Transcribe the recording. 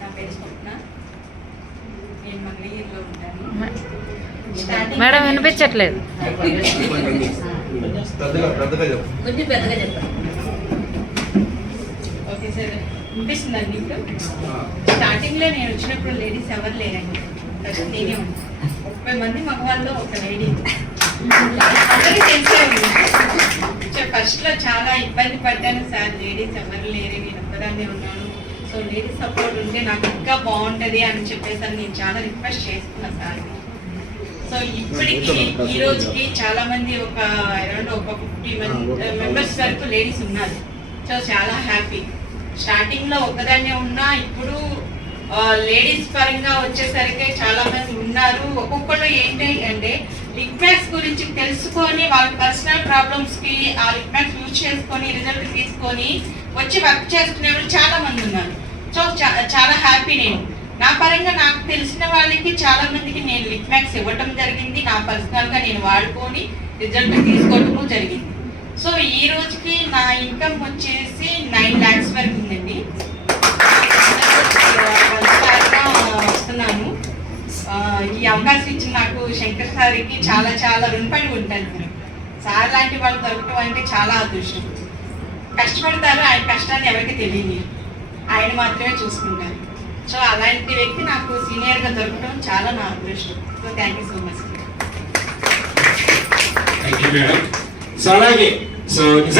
నా పేరు స్వప్న. నేను మంగళగిరిలో ఉంటాను. మేడం వినిపించట్లేదు. కొంచెం పెద్దగా చెప్పండి. ఓకే సార్, వినిపిస్తుందండి ఇప్పుడు? స్టార్టింగ్లో నేను వచ్చినప్పుడు లేడీస్ ఎవరు లేరండి, నేనే ఉన్నాను. 30 మంది మగవాళ్ళు ఒక లేడీ, అందరికీ తెలిసే ఉంది. ఫస్ట్లో చాలా ఇబ్బంది పడ్డాను సార్, లేడీస్ ఎవరు లేరు, నేను ఒక్కదాన్నే ఉన్నాను. సో లేడీస్ సపోర్ట్ ఉంటే నాకు ఇంకా బాగుంటుంది అని చెప్పేసి నేను చాలా రిక్వెస్ట్ చేస్తున్నాను సార్. సో ఇప్పటికి ఈ రోజుకి చాలా మంది ఒక అరౌండ్ ఒక 50 మెంబర్స్ వరకు లేడీస్ ఉన్నారు. సో చాలా హ్యాపీ. స్టార్టింగ్లో ఒక్కదాన్నే ఉన్నా, ఇప్పుడు లేడీస్ పరంగా వచ్చేసరికి చాలా మంది ఉన్నారు. ఒక్కొక్కరు ఏంటి అంటే లిక్మాక్స్ గురించి తెలుసుకొని వాళ్ళ పర్సనల్ ప్రాబ్లమ్స్కి ఆ లిక్మాక్స్ యూజ్ చేసుకొని రిజల్ట్ తీసుకొని వచ్చి వర్క్ చేసుకునే వాళ్ళు చాలా మంది ఉన్నారు. సో చాలా హ్యాపీ. నేను నా పరంగా నాకు తెలిసిన వాళ్ళకి చాలా మందికి నేను లిక్మాక్స్ ఇవ్వటం జరిగింది. నా పర్సనల్గా నేను వాడుకొని రిజల్ట్ తీసుకోవటము జరిగింది. సో ఈ రోజుకి నా ఇన్కమ్ వచ్చేసి 9 lakhs వరకు ఉందండి. వస్తున్నాను. ఈ అవకాశం ఇచ్చిన నాకు శంకర్ సార్కి చాలా చాలా రుణపడి ఉంటాను. సార్ లాంటి వాళ్ళు దొరకటం అంటే చాలా అదృష్టం. కష్టపడతారు, ఆయన కష్టాన్ని ఎవరికి తెలియదు, ఆయన మాత్రమే చూసుకుంటారు. సో అలాంటి వ్యక్తి నాకు సీనియర్గా దొరకడం చాలా నా అదృష్టం. So thank you so much. అలాగే సో